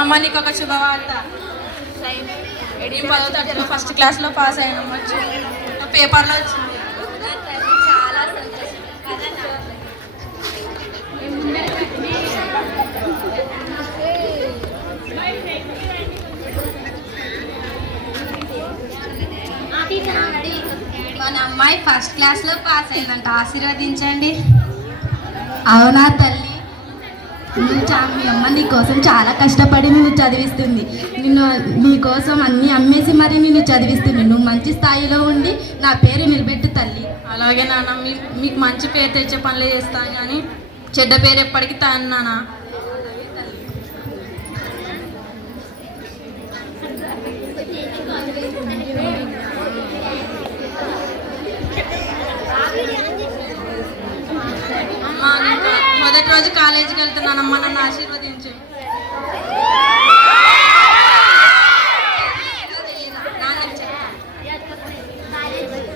అమ్మ నీకు ఒక శుభవార్త. నేను 10వ తరగతిలో ఫస్ట్ క్లాస్లో పాస్ అయినాము. పేపర్లో వచ్చింది. చాలా సంతోషం. మన అమ్మాయి ఫస్ట్ క్లాస్లో పాస్ అయిందంట, ఆశీర్వదించండి. అవునా తల్లి, మీ అమ్మ నీ కోసం చాలా కష్టపడి నిన్ను చదివిస్తుంది. నీ కోసం అన్నీ అమ్మేసి మరి నిన్ను చదివిస్తుంది. నువ్వు మంచి స్థాయిలో ఉండి నా పేరు నిలబెట్టు తల్లి. అలాగే నాన్న, మీకు మంచి పేరు తెచ్చే పనులే చేస్తాను కానీ చెడ్డ పేరు ఎప్పటికీ తాను నాన్న. అమ్మా నేను మొదటి రోజు కాలేజీకి వెళ్తున్నానమ్మా, నన్ను ఆశీర్వదించు.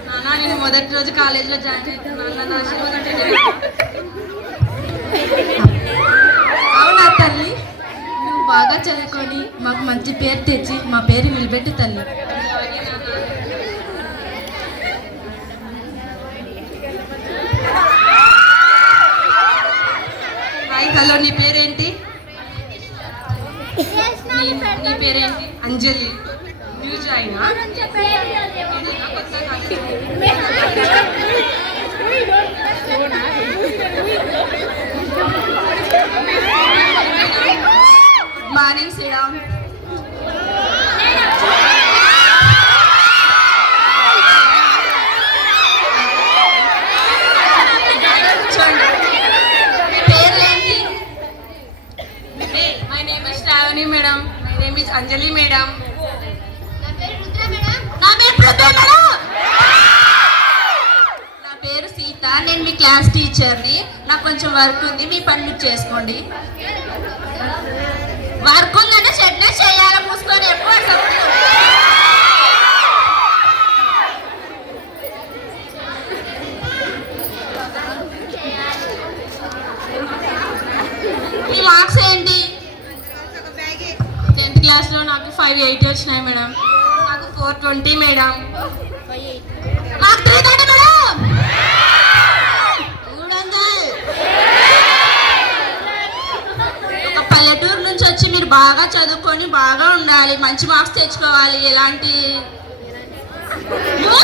నాన్న నేను మొదటి రోజు కాలేజీలో జాయిన్ అవుతున్నాను, నన్ను ఆశీర్వదించండి. అవునా తల్లి, నువ్వు బాగా చదువుకొని మాకు మంచి పేరు తెచ్చి మా పేరు నిలబెట్టు తల్లి. హాయ్, హలో, నీ పేరేంటి? నీ పేరేంటి? అంజలి. న్యూ జాయినా? Morning Shriram. Madam, my name is Anjali madam. నా పేరు సీత, నేను మీ క్లాస్ టీచర్ని. నాకు కొంచెం వర్క్ ఉంది, మీ పని మీరు చేసుకోండి. వర్క్ ఉందంటే షెడ్నే చేయాలి, మూసుకొని ఎప్పుడు మీ మార్క్స్ ఏంటి? 10th క్లాస్లో నాకు 580 వచ్చినాయి మేడం. నాకు 420 మేడం. నాకు 330 మేడం. 300. ఒక పల్లెటూరు నుంచి వచ్చి మీరు బాగా చదువుకొని బాగా ఉండాలి, మంచి మార్క్స్ తెచ్చుకోవాలి. ఎలాంటి నువ్వు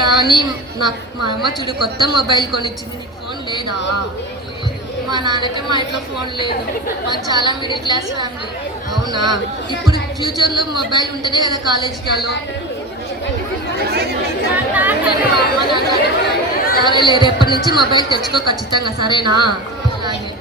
కానీ నాకు మా అమ్మ చూడు కొత్త మొబైల్ కొనిచ్చింది. నీకు ఫోన్ లేదా? మా నాన్నకి మా ఇంట్లో ఫోన్ లేదు. మాకు చాలా మిడిల్ క్లాస్ ఫ్యామిలీ. అవునా? ఇప్పుడు ఫ్యూచర్లో మొబైల్ ఉంటేనే కదా కాలేజీకి వెళ్ళో. సరేలే, రేపటి నుంచి మొబైల్ తెచ్చుకో ఖచ్చితంగా, సరేనా? అలాగే.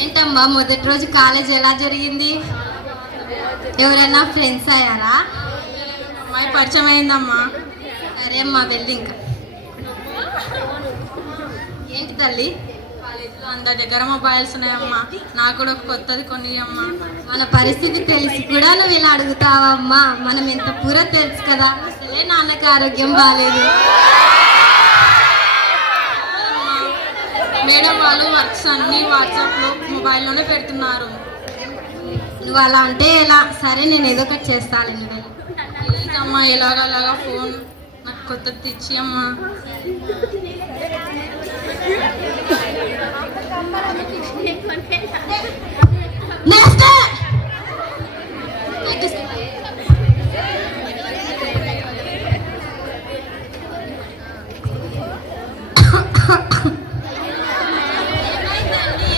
ఏంటమ్మా మొదటి రోజు కాలేజ్ ఎలా జరిగింది? ఎవరైనా ఫ్రెండ్స్ అయ్యారా? అమ్మాయి పరిచయం అయిందమ్మా. సరే అమ్మా, వెళ్ళి ఇంకా. ఏంటి తల్లి? కాలేజీలో అందరి దగ్గర మొబైల్స్ ఉన్నాయమ్మా, నాకు కూడా ఒక కొత్తది కొని అమ్మా. మన పరిస్థితి తెలిసి కూడా నువ్వు ఇలా అడుగుతావమ్మా? మనం ఎంత పూరో తెలుసు కదా. అసలే నాన్నకి ఆరోగ్యం బాగాలేదు. మేడం వాళ్ళు వర్క్స్ అన్నీ వాట్సాప్లో మొబైల్లోనే పెడుతున్నారు. నువ్వు అలా అంటే ఎలా? సరే, నేను ఏదో ఒకటి చేస్తాను. నువ్వు ప్లీజ్ అమ్మా, ఎలాగలాగా ఫోన్ నాకు కొత్తది తెచ్చి అమ్మా.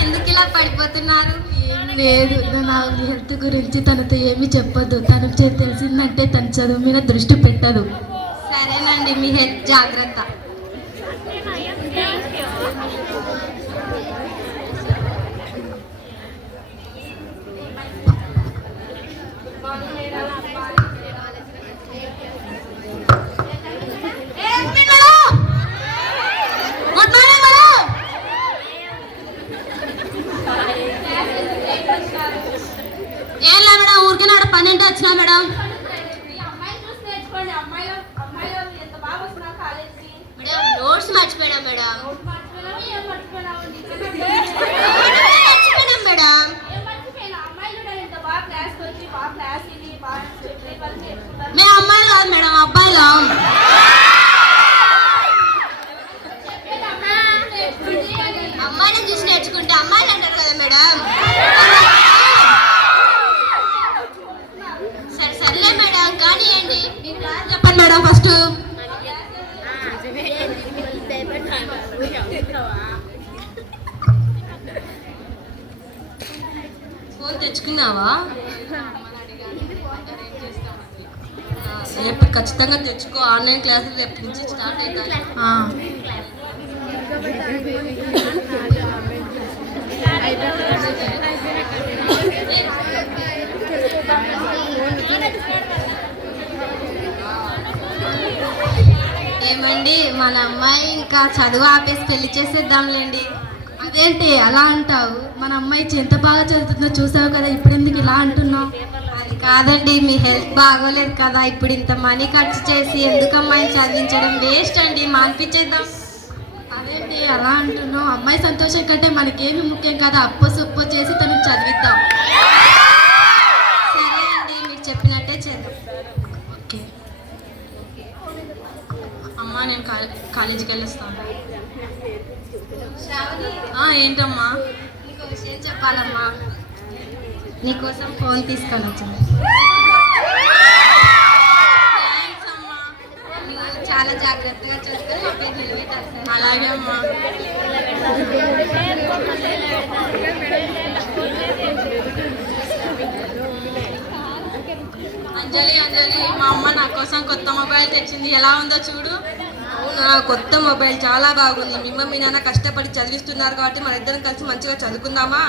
ఎందుకు ఇలా పడిపోతున్నారు? లేదు, నా హెల్త్ గురించి తనతో ఏమీ చెప్పొద్దు. తనకు తెలిసిందంటే తన చదువు మీద దృష్టి పెట్టదు. సరేనండి, మీ హెల్త్ జాగ్రత్త. ఏం లే మేడం, ఊరికే నాడు 12 వచ్చినా మేడం. మేడం నోట్స్ మర్చిపోయినా మేడం. మర్చిపోయినాం మేడం. మేము అమ్మాయిలు కాదు మేడం, అబ్బాయిలం. అమ్మాయిలను చూసి నేర్చుకుంటే అమ్మాయిలు అంటారు కదా మేడం. సరే సర్లే మేడం, కానీ ఏంటి చెప్పండి మేడం ఫస్ట్. ఫోన్ తెచ్చుకున్నావా? రేపు ఖచ్చితంగా తెచ్చుకో. ఆన్లైన్ క్లాసులు రేపు నుంచి స్టార్ట్ అవుతాయి. ఏమండి, మన అమ్మాయి ఇంకా చదువు ఆపేసి పెళ్లి చేసేద్దాంలేండి. అదేంటి అలా అంటావు? మన అమ్మాయి ఎంత బాగా చదువుతుందో చూసావు కదా, ఇప్పుడు ఎందుకు ఇలా అంటున్నావు? అది కాదండి, మీ హెల్త్ బాగోలేదు కదా, ఇప్పుడు ఇంత మనీ ఖర్చు చేసి ఎందుకు అమ్మాయిని చదివించడం వేస్ట్ అండి, మాన్పించేద్దాం. అదేంటి అలా అంటున్నావు? అమ్మాయి సంతోషం కంటే మనకేమి ముఖ్యం కదా, అప్పు సొప్పు చేసి తను చదివిద్దాం. సరే అండి, మీరు చెప్పినట్టే చేద్దాం. ఓకే అమ్మా, నేను కాలేజీకి వెళ్ళొస్తాను. ఏంటమ్మా? నీకు విషయం చెప్పాలమ్మా. నీకోసం ఫోన్ తీసుకొని వచ్చాను. నువ్వు చాలా జాగ్రత్తగా చూసుకొని మా పేరు నిలబెట్టాలి. అలాగే అమ్మా. అంజలి అంజలి, మా అమ్మ నా కోసం కొత్త మొబైల్ తెచ్చింది, ఎలా ఉందో చూడు. అవునా, కొత్త మొబైల్ చాలా బాగుంది. మీ మమ్మీ నాన్న కష్టపడి చదివిస్తున్నారు కాబట్టి మన ఇద్దరం కలిసి మంచిగా చదువుకుందామా?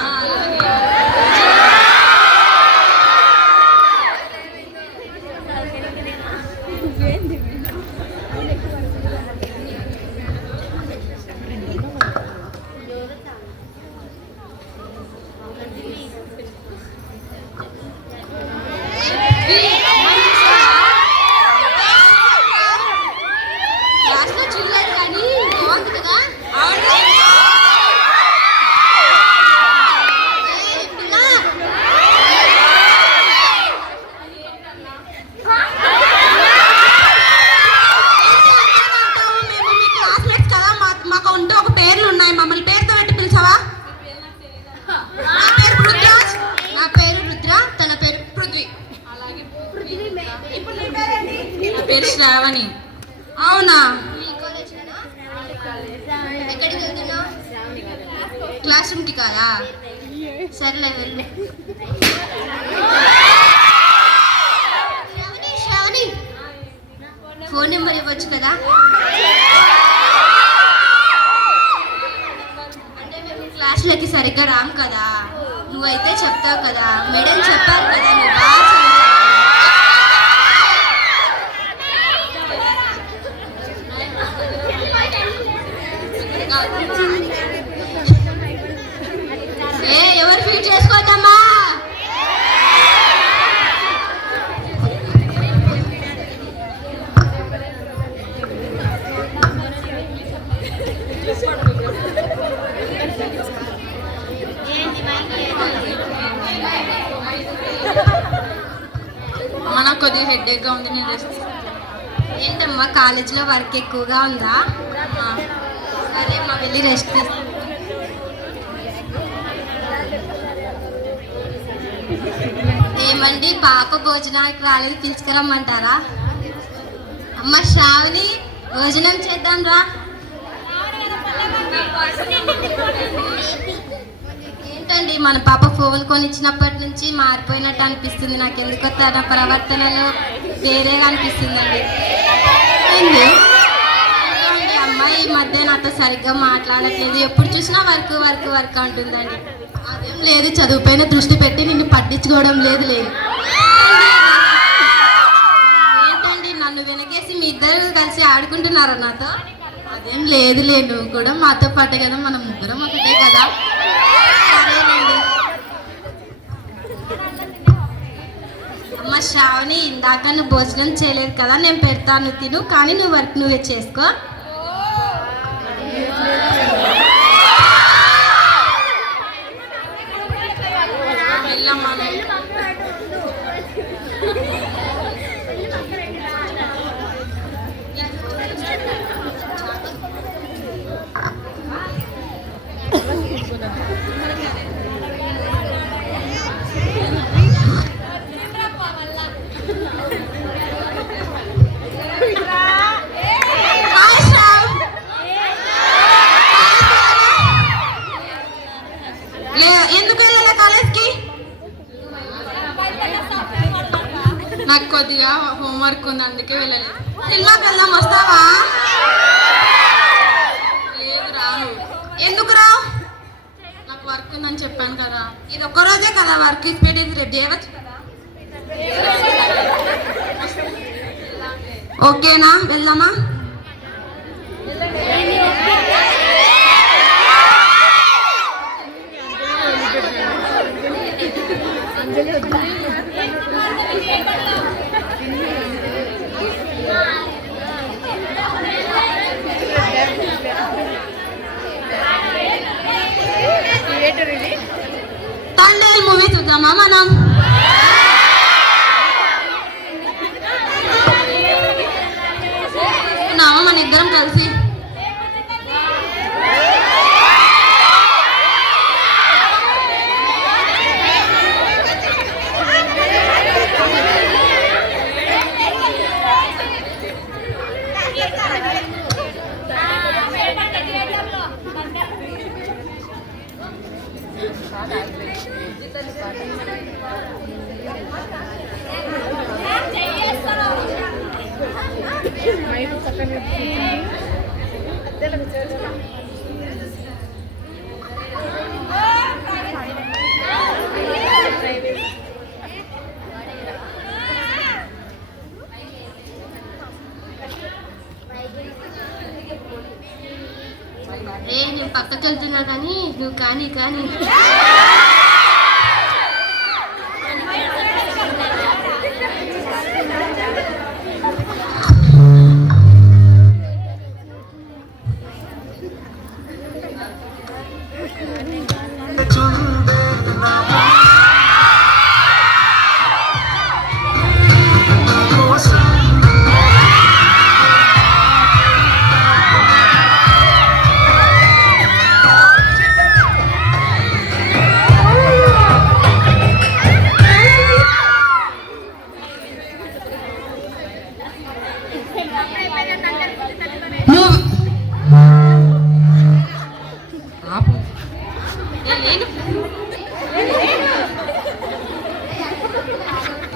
పేరు శ్రావణి. అవునా, ఎక్కడికి వెళ్తున్నావు? క్లాస్ రూమ్కి కాదా? సర్లే వెళ్ళు. శ్రావణి, ఫోన్ నెంబర్ ఇవ్వచ్చు కదా? అంటే మేము క్లాస్లోకి సరిగ్గా రాము కదా, నువ్వైతే చెప్తావు కదా. మేడం చెప్పారు కదా నువ్వు బాగా చదువుతావు. ఎవరు ఫీల్ చేసుకోవద్దమ్మా. మనకు కొద్దిగా హెడ్ఏక్గా ఉంది, నేను రెస్ట్. ఏంటమ్మా, కాలేజీలో వర్క్ ఎక్కువగా ఉందా? సరే అమ్మా, వెళ్ళి రెస్ట్ తీసుకో. ఏమండి, పాప భోజనానికి రాలేదు, పిలుచుకెళ్ళమంటారా? అమ్మ శ్రావణి, భోజనం చేద్దాం రా. ఏంటండి మన పాప ఫోన్ కొనిచ్చినప్పటి నుంచి మారిపోయినట్టు అనిపిస్తుంది. నాకు ఎందుకో తన ప్రవర్తనలో వేరేగా అనిపిస్తుందండి. ఏంది ఏంటండి అమ్మాయి ఈ మధ్య నాతో సరిగ్గా మాట్లాడట్లేదు. ఎప్పుడు చూసినా వర్క్ వర్క్ వర్క్ అంటుందండి. అదేం లేదు, చదువుపైన దృష్టి పెట్టి నిన్ను పట్టించుకోవడం లేదు. ఏంటండి నన్ను వెనకేసి మీ ఇద్దరు కలిసి ఆడుకుంటున్నారా నాతో? అదేం లేదులే, నువ్వు కూడా మాతో పాటే కదా, మనం ముగ్గురం ఒకటే కదా. సరేనండి. అమ్మ శ్రావణి, ఇందాక నువ్వు భోజనం చేయలేదు కదా, నేను పెడతాను తిను, కానీ నువ్వు వర్క్ నువ్వే చేసుకో. ఎందుకు వెళ్ళాలి కాలేజ్కి? నాకు కొద్దిగా హోంవర్క్ ఉంది, అందుకే వెళ్ళలేదు. సినిమాకి వెళ్దాం, వస్తావా? లేదు, రాను. ఎందుకు రావు? నాకు వర్క్ ఉందని చెప్పాను కదా. ఇది ఒక్కరోజే కదా వర్క్, స్పీడ్ ఇది రేపు చేయవచ్చు కదా. ఓకేనా, వెళ్దామా? తండేల్ మూవీ చూద్దామా మనం? మన ఇద్దరం కలిసి నేను పక్కకి వెళ్తున్నా కానీ నువ్వు కానీ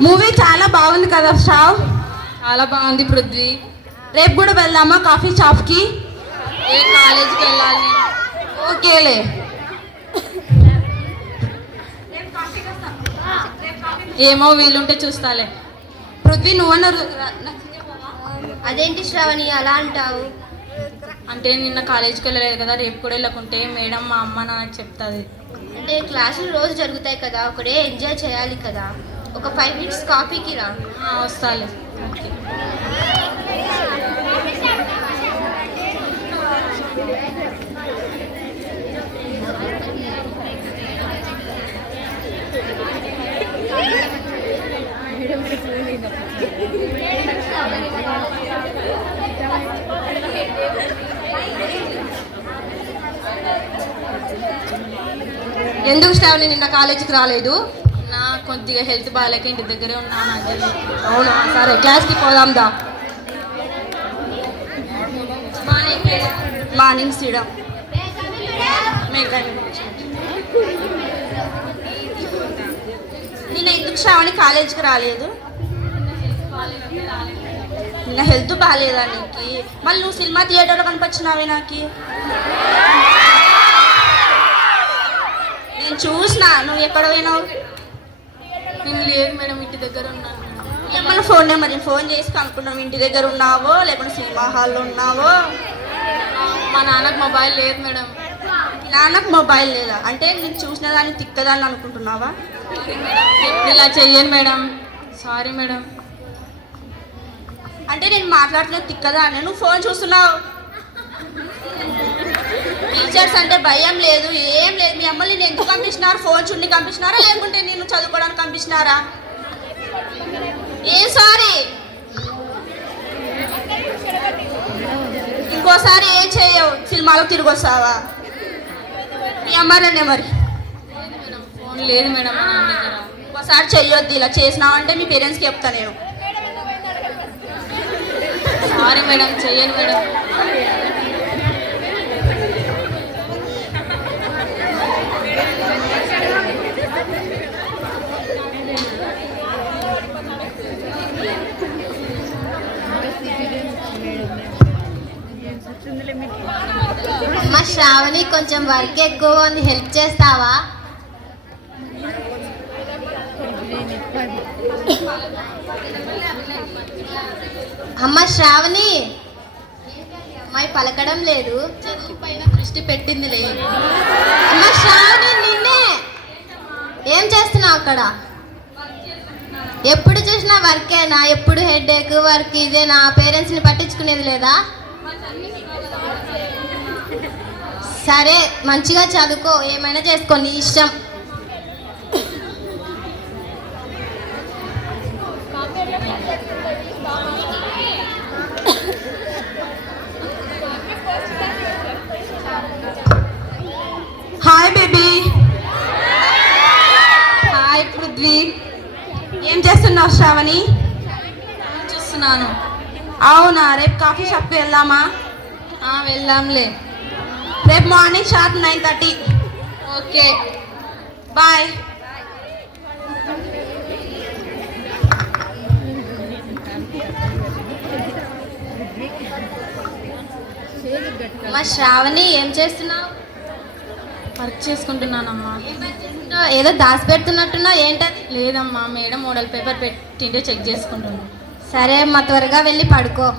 మూవీ చాలా బాగుంది కదా శ్రావ్? చాలా బాగుంది పృథ్వీ. రేపు కూడా వెళ్దామా కాఫీ షాప్కి? ఏ కాలేజీకి వెళ్ళాలి? ఓకేలే. ఏమో వీలుంటే చూస్తాలే. పృథ్వీ నువ్వన్నారు. అదేంటి శ్రావణి అలా అంటావు? అంటే నిన్న కాలేజీకి వెళ్ళలేదు కదా, రేపు కూడా వెళ్ళకుంటే మేడం మా అమ్మ నాకు చెప్తుంది. అంటే క్లాసులు రోజు జరుగుతాయి కదా, ఒకడే ఎంజాయ్ చేయాలి కదా. ఒక 5 minutes కాఫీకి రా. వస్తాలే. ఓకే. ఎందుకు శ్రావణి నిన్న కాలేజీకి రాలేదు? నా కొద్దిగా హెల్త్ బాగాలేక ఇంటి దగ్గరే ఉన్నాను. అవునా, సరే క్లాస్కి పోదాం దా. మార్నింగ్ శ్రీరామ్. మేఘ నిన్న ఎందుకు శ్రావణి కాలేజీకి రాలేదు? నిన్న హెల్త్ బాగాలేదా నీకు? మళ్ళీ నువ్వు సినిమా థియేటర్లో కనిపించినావే నాకు. నేను చూసినా, నువ్వు ఎక్కడ పోయినావు? నేను లేదు మేడం, ఇంటి దగ్గర ఉన్నాను. ఏమన్నా ఫోన్ నెంబర్ ఫోన్ చేసి కనుక్కున్నావు ఇంటి దగ్గర ఉన్నావో లేకపోతే సినిమా హాల్లో ఉన్నావో? మా నాన్నకు మొబైల్ లేదు మేడం. నాన్నకు మొబైల్ లేదా అంటే నేను చూసిన దాన్ని తిక్కదాన్ని అనుకుంటున్నావా? ఇలా చెయ్యను మేడం, సారీ మేడం. అంటే నేను మాట్లాడుతున్న తిక్కదాన్ని, నువ్వు ఫోన్ చూస్తున్నావు. టీచర్స్ అంటే భయం లేదు, ఏం లేదు. మీ అమ్మని నేను ఎందుకు పంపించినారు? ఫోన్ చూడని పంపించినారా లేకుంటే నేను చదువుకోవడానికి పంపించినారా? ఏం సారీ? ఇంకోసారి ఏం చేయవు, సినిమాలో తిరిగి వస్తావా? మీ అమ్మారనే మరి ఫోన్ లేదు మేడం మా నాన్న దగ్గర. ఇంకోసారి చెయ్యొద్దు, ఇలా చేసినావంటే మీ పేరెంట్స్కి చెప్తా నేను. సారీ మేడం, చెయ్యను మేడం. అమ్మ శ్రావణి, కొంచెం వర్క్ ఎక్కువ ఉంది, హెల్ప్ చేస్తావా? అమ్మ శ్రావణి, అమ్మాయి పలకడం లేదు, చదువు పైన దృష్టి పెట్టింది లేదు. అమ్మ శ్రావణి, నిన్నే. ఏం చేస్తున్నావు అక్కడ? ఎప్పుడు చూసినా వర్కేనా? ఎప్పుడు హెడ్ ఏక్ వర్క్ ఇదేనా? పేరెంట్స్ని పట్టించుకునేది లేదా? సరే, మంచిగా చదువుకో, ఏమైనా చేసుకో, నీ ఇష్టం. Hi baby. హాయ్ పృథ్వీ. ఏం చేస్తున్నావు శ్రావణి? చూస్తున్నాను. అవునా, రేపు కాఫీ షాప్కి వెళ్దామా? వెళ్దాంలే. రేపు మార్నింగ్ షార్ప్ 9:30. Okay, bye. అమ్మ శ్రావణి, ఏం చేస్తున్నావు? వర్క్ చేసుకుంటున్నానమ్మా. ఏదో దాచి పెడుతున్నట్టున్నావు, ఏంటది? లేదమ్మా, మేడం మోడల్ పేపర్ పెట్టింటే చెక్ చేసుకుంటున్నాను. సరే అమ్మ, త్వరగా వెళ్ళి పడుకో.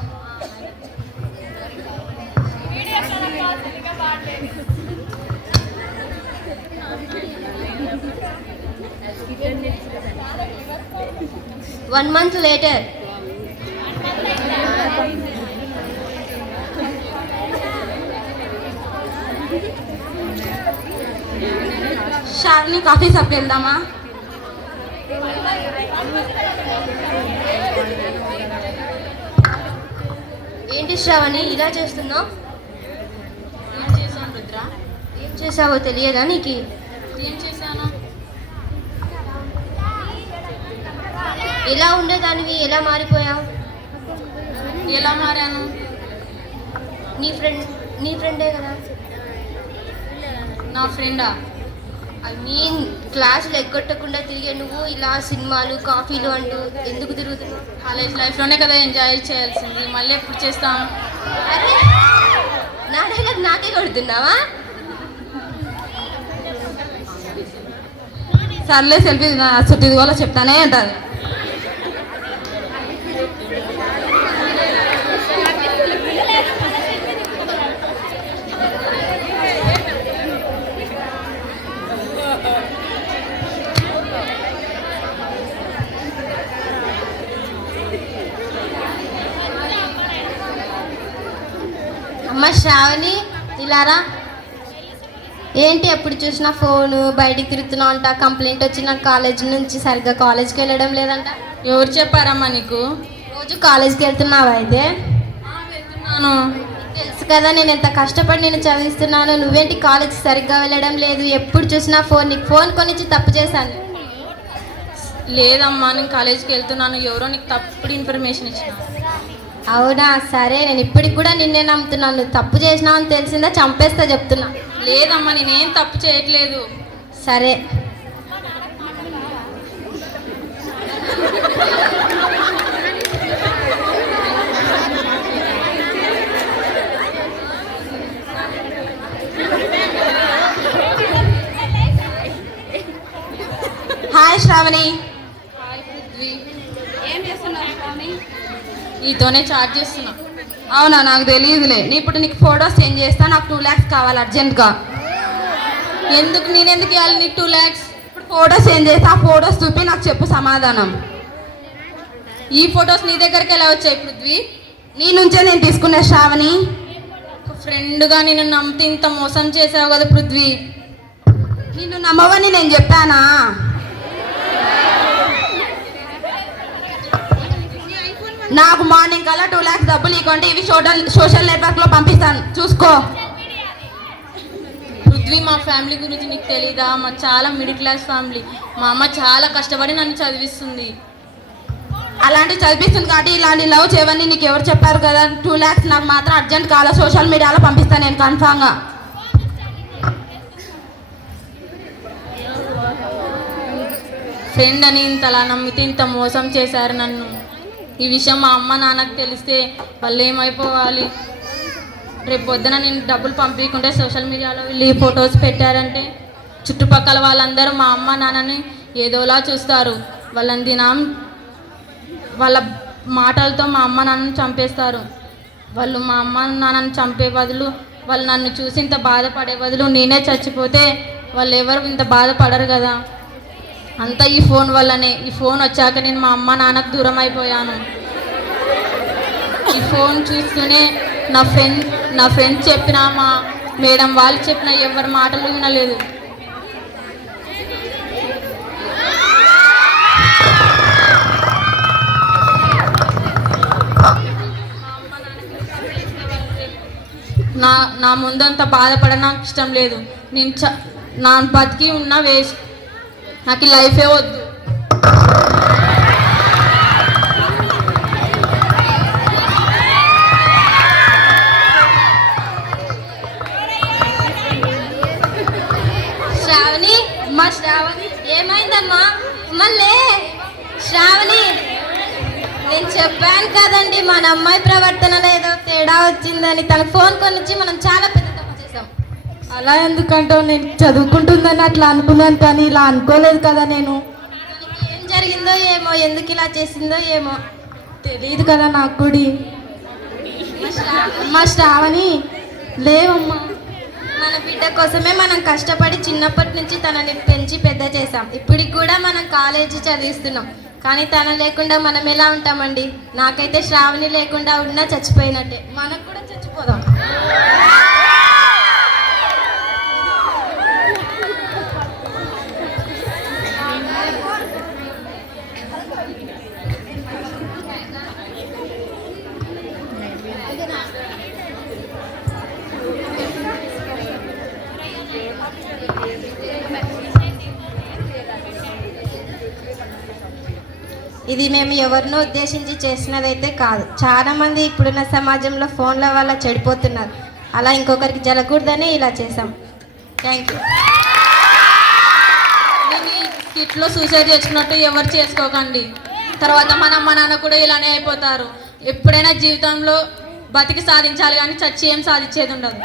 One month later. షార్ని కాఫీ షాప్కి వెళ్దామా? ఏంటి శ్రావణి ఇలా చేస్తున్నావు? ఏం చేశాను రుద్ర? ఏం చేసావో తెలియదా నీకు? ఏం చేశాను? ఎలా ఉండేదానివి, ఎలా మారిపోయావు? ఎలా మారాను? నీ ఫ్రెండే కదా. నా ఫ్రెండా? ఐ మీన్ క్లాసులు ఎగ్గొట్టకుండా తిరిగే నువ్వు ఇలా సినిమాలు కాఫీలు అంటూ ఎందుకు తిరుగుతున్నావు? కాలేజ్ లైఫ్లోనే కదా ఎంజాయ్ చేయాల్సింది, మళ్ళీ ఎప్పుడు చేస్తాం? అరే, నా డైలాగ్ నాకే కొడుతున్నావా? సర్లే, సెల్ఫీ చుట్టూ కూడా చెప్తానే అంటారు. అమ్మ శ్రావణి, ఇలారా. ఏంటి ఎప్పుడు చూసినా ఫోను, బయటికి తిరుగుతున్నావు అంట. కంప్లైంట్ వచ్చిన కాలేజ్ నుంచి సరిగ్గా కాలేజ్కి వెళ్ళడం లేదంట. ఎవరు చెప్పారమ్మా నీకు? రోజు కాలేజ్కి వెళ్తున్నావా? అయితే వెళ్తున్నాను. తెలుసు కదా నేను ఎంత కష్టపడి నేను చదివిస్తున్నాను. నువ్వేంటి కాలేజ్కి సరిగ్గా వెళ్ళడం లేదు, ఎప్పుడు చూసినా ఫోన్. నీకు ఫోన్ కొనిచ్చి తప్పు చేశాను. లేదమ్మా, నేను కాలేజీకి వెళ్తున్నాను. ఎవరో నీకు తప్పుడు ఇన్ఫర్మేషన్ ఇచ్చిన. అవునా, సరే, నేను ఇప్పటికి కూడా నిన్నే నమ్ముతున్నాను. నువ్వు తప్పు చేసినావు అని తెలిసిందా చంపేస్తా చెప్తున్నా. లేదమ్మా, నేనేం తప్పు చేయట్లేదు. సరే, హాయ్ శ్రావణి. హాయ్ పృథ్వీ. ఏం చేస్తున్నావు శ్రావణి? నీతోనే చాట్ చేస్తున్నా. అవునా, నాకు తెలియదులే. ఇప్పుడు నీకు ఫోటోస్ సెండ్ చేస్తా. నాకు 2 lakhs కావాలి అర్జెంట్గా. ఎందుకు నేనెందుకు ఇవ్వాలి నీకు 2 lakhs? ఇప్పుడు ఫోటోస్ సెండ్ చేస్తా. ఆ ఫోటోస్ చూపి నాకు చెప్పు సమాధానం. ఈ ఫొటోస్ నీ దగ్గరికి ఎలా వచ్చాయి పృథ్వీ? నీ నుంచే నేను తీసుకునే శ్రావణి. ఫ్రెండ్గా నేను నమ్మితే ఇంత మోసం చేసావు కదా పృథ్వీ. నిన్ను నమ్మవని నేను చెప్పానా? నాకు మార్నింగ్ కల్లా 2 lakhs డబ్బులు ఇవ్వండి. ఇవి సోషల్ నెట్వర్క్లో పంపిస్తాను, చూసుకో. పృథ్వీ, మా ఫ్యామిలీ గురించి నీకు తెలీదా? మా చాలా మిడిల్ క్లాస్ ఫ్యామిలీ. మా అమ్మ చాలా కష్టపడి నన్ను చదివిస్తుంది. అలాంటివి చదివిస్తుంది కాబట్టి ఇలాంటి లవ్ చేయవని నీకు ఎవరు చెప్పారు కదా? 2 lakhs నాకు మాత్రం అర్జెంట్ కావాలా. సోషల్ మీడియాలో పంపిస్తాను నేను కన్ఫామ్గా. ఫ్రెండ్ అని ఇంతలా నమ్మితే ఇంత మోసం చేశారు నన్ను. ఈ విషయం మా అమ్మ నాన్నకు తెలిస్తే వాళ్ళు ఏమైపోవాలి? రేపు పొద్దున నేను డబ్బులు పంపించుకుంటే సోషల్ మీడియాలో వీళ్ళు ఈ ఫొటోస్ పెట్టారంటే చుట్టుపక్కల వాళ్ళందరూ మా అమ్మ నాన్నని ఏదోలా చూస్తారు. వాళ్ళ మాటలతో మా అమ్మ నాన్నని చంపేస్తారు. వాళ్ళు మా అమ్మ నాన్నని చంపే బదులు, వాళ్ళు నన్ను చూసి ఇంత బాధపడే బదులు నేనే చచ్చిపోతే వాళ్ళు ఎవరు ఇంత బాధపడరు కదా. అంతా ఈ ఫోన్ వల్లనే. ఈ ఫోన్ వచ్చాక నేను మా అమ్మ నాన్నకు దూరం అయిపోయాను. ఈ ఫోన్ చూస్తూనే నా ఫ్రెండ్స్ చెప్పిన, మా మేడం వాళ్ళు చెప్పిన ఎవరి మాటలు వినలేదు. నా ముందంత బాధపడ నాకు ఇష్టం లేదు. నా బతికి ఉన్న వేస్ట్. నాకు ఈ లైఫే వద్దు. శ్రావణి, అమ్మా శ్రావణి, ఏమైందమ్మా? మళ్ళీ శ్రావణి, నేను చెప్పాను కదండి మన అమ్మాయి ప్రవర్తనలో ఏదో తేడా వచ్చిందని. తన ఫోన్ కొనిచ్చి మనం చాలా పెద్ద తప్పు చేసాం. అలా ఎందుకంటావు? నేను చదువుకుంటుందని అట్లా అనుకున్నాను, కానీ ఇలా అనుకోలేదు కదా. నేను ఏం జరిగిందో ఏమో, ఎందుకు ఇలా చేసిందో ఏమో తెలియదు కదా నాకు కూడా. అమ్మా శ్రావణి, లేవమ్మా. మన బిడ్డ కోసమే మనం కష్టపడి చిన్నప్పటి నుంచి తనని పెంచి పెద్ద చేసాం. ఇప్పటికి కూడా మనం కాలేజీ చదివిస్తున్నాం. కానీ తన లేకుండా మనం ఎలా ఉంటామండి? నాకైతే శ్రావణి లేకుండా ఉన్నా చచ్చిపోయినట్టే. మనకు కూడా చచ్చిపోదాం. ఇది మేము ఎవరినో ఉద్దేశించి చేసినదైతే కాదు. చాలామంది ఇప్పుడున్న సమాజంలో ఫోన్ల వల్ల చెడిపోతున్నారు. అలా ఇంకొకరికి జరగకూడదని ఇలా చేసాం. Thank you. నేను ఈ స్కిట్లో సూసైడ్ చేసుకున్నట్టు ఎవరు చేసుకోకండి. తర్వాత మన అమ్మ నాన్న కూడా ఇలానే అయిపోతారు. ఎప్పుడైనా జీవితంలో బతికి సాధించాలి, కానీ చచ్చి ఏం సాధించేది ఉండదు.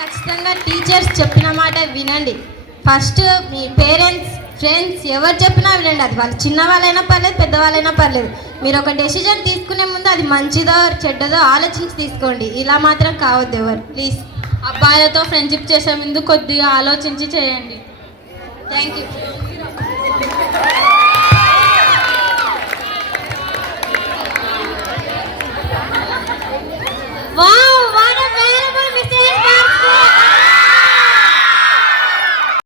ఖచ్చితంగా టీచర్స్ చెప్పిన మాట వినండి. ఫస్ట్ మీ పేరెంట్స్, ఫ్రెండ్స్ ఎవరు చెప్పినా వినండి. అది వాళ్ళు చిన్నవాళ్ళైనా పర్లేదు, పెద్దవాళ్ళైనా పర్లేదు. మీరు ఒక డెసిజన్ తీసుకునే ముందు అది మంచిదో చెడ్డదో ఆలోచించి తీసుకోండి. ఇలా మాత్రం కావద్దు ఎవరు, ప్లీజ్. అబ్బాయిలతో ఫ్రెండ్షిప్ చేసే ముందు కొద్దిగా ఆలోచించి చేయండి. Thank you.